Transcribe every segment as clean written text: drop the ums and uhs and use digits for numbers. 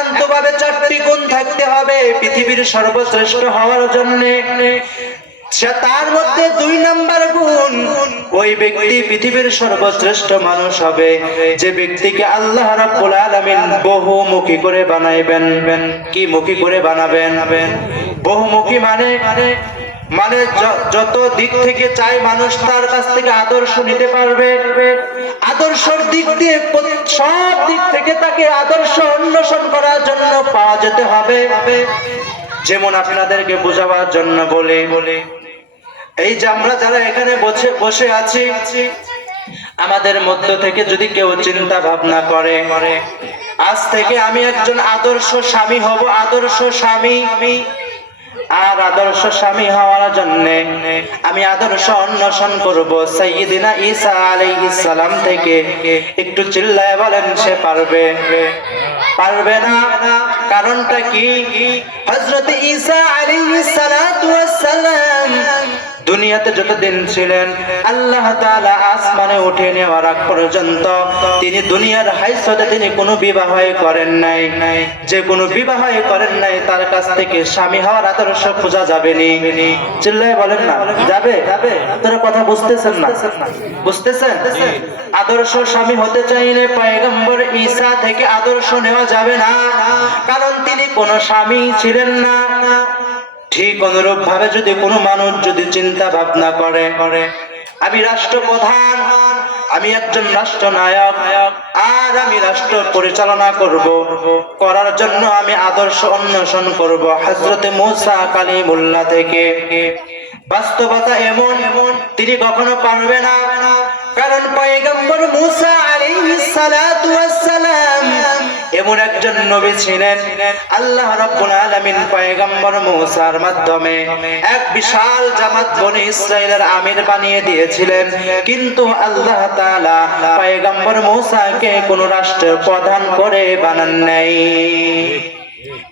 একান্তভাবে চারটি গুণ থাকতে হবে পৃথিবীর সর্বশ্রেষ্ঠ হওয়ার জন্য। তার মধ্যে 2 নম্বর গুণ, ওই ব্যক্তি পৃথিবীর সর্বশ্রেষ্ঠ মানুষ হবে যে ব্যক্তিকে আল্লাহ রাব্বুল আলামিন বহুমুখী করে বানাইবেন। কি মুখী করে বানাবেন? বহুমুখী মানে যত দিক থেকে চাই মানুষ তার কাছ থেকে আদর্শ নিতে পারবে। আদর্শের দিক দিয়ে সব দিক থেকে তাকে আদর্শ অন্বেষণ করার জন্য পাওয়া যেতে হবে। যেমন আপনাদেরকে বোঝাবার জন্য বলে, এই যে আমরা যারা এখানে বসে আছি, আমাদের মধ্য থেকে যদি কেউ চিন্তা ভাবনা করে আজ থেকে আমি একজন আদর্শ স্বামী হব, আদর্শ স্বামী, আর আদর্শ স্বামী হওয়ার জন্য আমি আদর্শ অন্বেষণ করব সাইয়্যিদিনা ঈসা আলাইহিস সালাম থেকে, একটু চিল্লায় বলেন সে পারবে? পারবে না। কারণটা কি? হযরত ঈসা আলাইহিস সালাতু ওয়াস সালাম দুনিয়াতে যতদিন ছিলেন, আল্লাহ তাআলা আসমানে উঠে নেওয়ার আগ পর্যন্ত তিনি দুনিয়ার হাইসতে তিনি কোনো বিবাহ করেন নাই। যে কোনো বিবাহ করেন নাই, তার কাছ থেকে স্বামী হওয়ার আদর্শ খোঁজা যাবে নি। চিল্লায় বলেন না যাবে? আপনারা কথা বুঝতেছেন না? বুঝতেছেন? আদর্শ স্বামী হতে চাইলে পয়গম্বর ঈসা থেকে আদর্শ নেওয়া যাবে না, কারণ তিনি কোনো স্বামী ছিলেন না। ঠিক অনুরূপ ভাবে যদি কোনো মানুষ যদি চিন্তা ভাবনা করে আমি রাষ্ট্রপ্রধান, আমি একজন রাষ্ট্রনায়ক, আর আমি রাষ্ট্র পরিচালনা করার জন্য আমি আদর্শ অন্বেষণ করব হযরত মূসা কালিমুল্লাহ থেকে, বাস্তবতা এমন তিনি কখনো পারবে না। কারণ পয়গম্বর মূসা আলাইহিস সালাতু ওয়াস সালাম এমন একজন নবী ছিলেন, আল্লাহ রাব্বুল আলামিন পয়গম্বর মূসার মাধ্যমে এক বিশাল জামাত বনি ইসরাইলের আমির বানিয়ে দিয়েছিলেন, কিন্তু আল্লাহ তাআলা পয়গম্বর মূসাকে কোন রাষ্ট্রের প্রধান করে বানান নাই।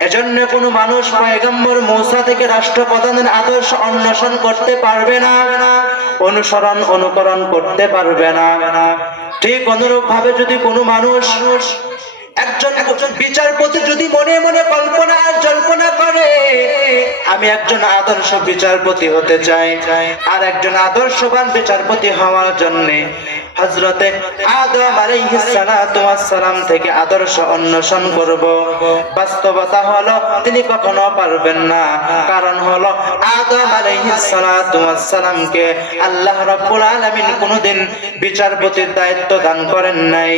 এজন্য কোন মানুষ পয়গম্বর মূসা থেকে রাষ্ট্রপ্রধানের আদর্শ অন্বেষণ করতে পারবে না, অনুকরণ করতে পারবে না। ঠিক অনুরূপ ভাবে যদি কোনো মানুষ একজন বিচারপতি যদি মনে মনে কল্পনা আর জল্পনা করে আমি একজন আদর্শ বিচারপতি হতে চাই, আর একজন আদর্শবান বিচারপতি হওয়ার জন্য হযরতে আদম আলাইহিস সালাতু ওয়াস সালাম থেকে আদর্শ অন্বেষণ করব, বাস্তবতা হলো তিনি কখনো পারবেন না। কারণ হলো আদম আলাইহিস সালাতু ওয়াস সালামকে আল্লাহ রাব্বুল আলামিন কোনদিন বিচারপতির দায়িত্ব দান করেন নাই।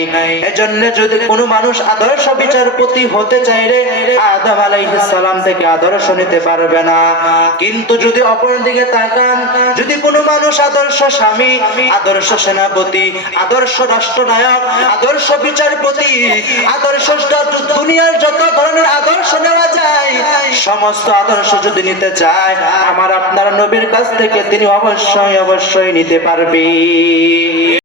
এজন্য যদি কোনো মানুষ আদর্শ বিচারপতি হতে চাইলে আদম আলাইহিস সালাম থেকে আদর্শ নিতে পারবে না। কিন্তু যদি অপর দিকে তাকান, যদি কোনো মানুষ আদর্শ স্বামী, আদর্শ সেনাপতি, আদর্শ রাষ্ট্রনায়ক, আদর্শ বিচারপতি, আদর্শ দুনিয়ার যত ধরনের আদর্শ নেওয়া যায় সমস্ত আদর্শ যদি নিতে চায় আমার আপনার নবীর কাছ থেকে তিনি অবশ্যই নিতে পারবে।